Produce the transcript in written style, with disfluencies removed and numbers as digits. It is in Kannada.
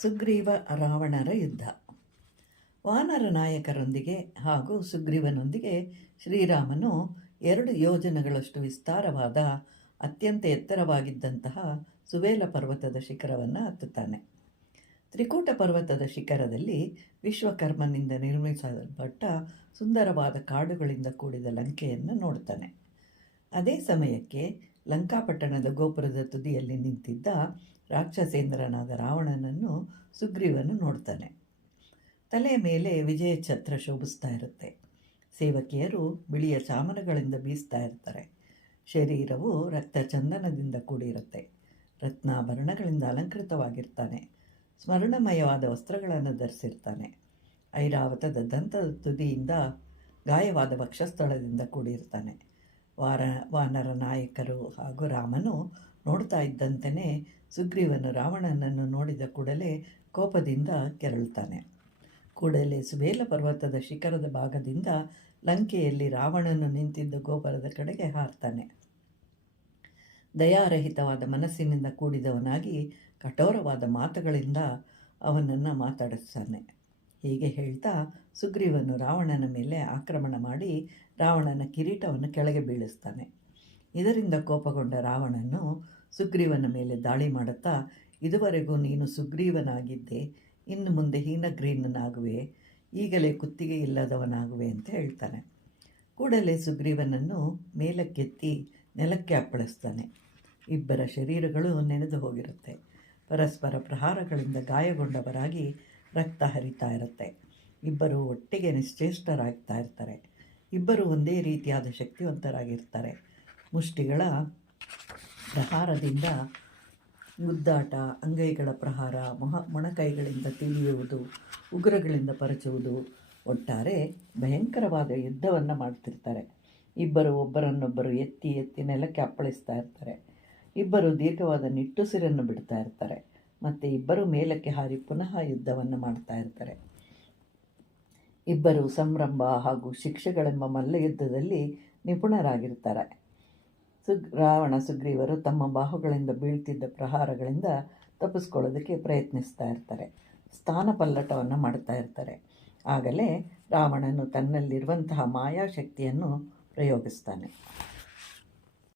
ಸುಗ್ರೀವ ರಾವಣರ ಯುದ್ಧ. ವಾನರ ನಾಯಕರೊಂದಿಗೆ ಹಾಗೂ ಸುಗ್ರೀವನೊಂದಿಗೆ ಶ್ರೀರಾಮನು 2 ಯೋಜನಗಳಷ್ಟು ವಿಸ್ತಾರವಾದ ಅತ್ಯಂತ ಎತ್ತರವಾಗಿದ್ದಂತಹ ಸುವೇಲ ಪರ್ವತದ ಶಿಖರವನ್ನು ಹತ್ತುತ್ತಾನೆ. ತ್ರಿಕೂಟ ಪರ್ವತದ ಶಿಖರದಲ್ಲಿ ವಿಶ್ವಕರ್ಮನಿಂದ ನಿರ್ಮಿಸಲ್ಪಟ್ಟ ಸುಂದರವಾದ ಕಾಡುಗಳಿಂದ ಕೂಡಿದ ಲಂಕೆಯನ್ನು ನೋಡ್ತಾನೆ. ಅದೇ ಸಮಯಕ್ಕೆ ಲಂಕಾಪಟ್ಟಣದ ಗೋಪುರದ ತುದಿಯಲ್ಲಿ ನಿಂತಿದ್ದ ರಾಕ್ಷಸೇಂದ್ರನಾದ ರಾವಣನನ್ನು ಸುಗ್ರೀವನು ನೋಡ್ತಾನೆ. ತಲೆಯ ಮೇಲೆ ವಿಜಯ ಛತ್ರ ಶೋಭಿಸ್ತಾ ಇರುತ್ತೆ. ಸೇವಕಿಯರು ಬಿಳಿಯ ಚಾಮರಗಳಿಂದ ಬೀಸ್ತಾ ಇರ್ತಾರೆ. ಶರೀರವು ರಕ್ತ ಚಂದನದಿಂದ ಕೂಡಿರುತ್ತೆ. ರತ್ನಾಭರಣಗಳಿಂದ ಅಲಂಕೃತವಾಗಿರ್ತಾನೆ. ಸ್ಮರಣಮಯವಾದ ವಸ್ತ್ರಗಳನ್ನು ಧರಿಸಿರ್ತಾನೆ. ಐರಾವತದ ದಂತದ ತುದಿಯಿಂದ ಗಾಯವಾದ ವಕ್ಷಸ್ಥಳದಿಂದ ಕೂಡಿರ್ತಾನೆ. ವಾನರ ನಾಯಕರು ಹಾಗೂ ರಾಮನು ನೋಡ್ತಾ ಇದ್ದಂತೆಯೇ ಸುಗ್ರೀವನು ರಾವಣನನ್ನು ನೋಡಿದ ಕೂಡಲೇ ಕೋಪದಿಂದ ಕೆರಳುತ್ತಾನೆ. ಕೂಡಲೇ ಸುವೇಲ ಪರ್ವತದ ಶಿಖರದ ಭಾಗದಿಂದ ಲಂಕೆಯಲ್ಲಿ ರಾವಣನು ನಿಂತಿದ್ದ ಗೋಪುರದ ಕಡೆಗೆ ಹಾರ್ತಾನೆ. ದಯಾರಹಿತವಾದ ಮನಸ್ಸಿನಿಂದ ಕೂಡಿದವನಾಗಿ ಕಠೋರವಾದ ಮಾತುಗಳಿಂದ ಅವನನ್ನು ಮಾತಾಡಿಸ್ತಾನೆ. ಹೀಗೆ ಹೇಳ್ತಾ ಸುಗ್ರೀವನು ರಾವಣನ ಮೇಲೆ ಆಕ್ರಮಣ ಮಾಡಿ ರಾವಣನ ಕಿರೀಟವನ್ನು ಕೆಳಗೆ ಬೀಳಿಸ್ತಾನೆ. ಇದರಿಂದ ಕೋಪಗೊಂಡ ರಾವಣನು ಸುಗ್ರೀವನ ಮೇಲೆ ದಾಳಿ ಮಾಡುತ್ತಾ, ಇದುವರೆಗೂ ನೀನು ಸುಗ್ರೀವನಾಗಿದ್ದೆ, ಇನ್ನು ಮುಂದೆ ಹೀನಗ್ರೀವನಾಗುವೆ, ಈಗಲೇ ಕುತ್ತಿಗೆ ಇಲ್ಲದವನಾಗುವೆ ಅಂತ ಹೇಳ್ತಾನೆ. ಕೂಡಲೇ ಸುಗ್ರೀವನನ್ನು ಮೇಲಕ್ಕೆತ್ತಿ ನೆಲಕ್ಕೆ ಅಪ್ಪಳಿಸ್ತಾನೆ. ಇಬ್ಬರ ಶರೀರಗಳು ನೆನೆದು ಹೋಗಿರುತ್ತೆ. ಪರಸ್ಪರ ಪ್ರಹಾರಗಳಿಂದ ಗಾಯಗೊಂಡವರಾಗಿ ರಕ್ತ ಹರಿತಾ ಇರುತ್ತೆ. ಇಬ್ಬರು ಒಟ್ಟಿಗೆ ನಿಶ್ಚೇಷ್ಟರಾಗ್ತಾ ಇರ್ತಾರೆ. ಇಬ್ಬರು ಒಂದೇ ರೀತಿಯಾದ ಶಕ್ತಿವಂತರಾಗಿರ್ತಾರೆ. ಮುಷ್ಟಿಗಳ ಪ್ರಹಾರದಿಂದ ಗುದ್ದಾಟ, ಅಂಗೈಗಳ ಪ್ರಹಾರ, ಮೊಣಕೈಗಳಿಂದ ತಿಳಿಯುವುದು, ಉಗುರುಗಳಿಂದ ಪರಚುವುದು, ಒಟ್ಟಾರೆ ಭಯಂಕರವಾದ ಯುದ್ಧವನ್ನು ಮಾಡ್ತಿರ್ತಾರೆ. ಇಬ್ಬರು ಒಬ್ಬರನ್ನೊಬ್ಬರು ಎತ್ತಿ ಎತ್ತಿ ನೆಲಕ್ಕೆ ಅಪ್ಪಳಿಸ್ತಾ ಇರ್ತಾರೆ. ಇಬ್ಬರು ದೀರ್ಘವಾದ ನಿಟ್ಟುಸಿರನ್ನು ಬಿಡ್ತಾ ಇರ್ತಾರೆ. ಮತ್ತು ಇಬ್ಬರು ಮೇಲಕ್ಕೆ ಹಾರಿ ಪುನಃ ಯುದ್ಧವನ್ನು ಮಾಡ್ತಾ ಇರ್ತಾರೆ. ಇಬ್ಬರು ಸಂರಂಭ ಹಾಗೂ ಶಿಕ್ಷೆಗಳೆಂಬ ಮಲ್ಲಯುದ್ಧದಲ್ಲಿ ನಿಪುಣರಾಗಿರ್ತಾರೆ. ರಾವಣ ಸುಗ್ರೀವರು ತಮ್ಮ ಬಾಹುಗಳಿಂದ ಬೀಳ್ತಿದ್ದ ಪ್ರಹಾರಗಳಿಂದ ತಪ್ಪಿಸ್ಕೊಳ್ಳೋದಕ್ಕೆ ಪ್ರಯತ್ನಿಸ್ತಾ ಇರ್ತಾರೆ. ಸ್ಥಾನಪಲ್ಲಟವನ್ನು ಮಾಡ್ತಾ ಇರ್ತಾರೆ. ಆಗಲೇ ರಾವಣನು ತನ್ನಲ್ಲಿರುವಂತಹ ಮಾಯಾಶಕ್ತಿಯನ್ನು ಪ್ರಯೋಗಿಸ್ತಾನೆ.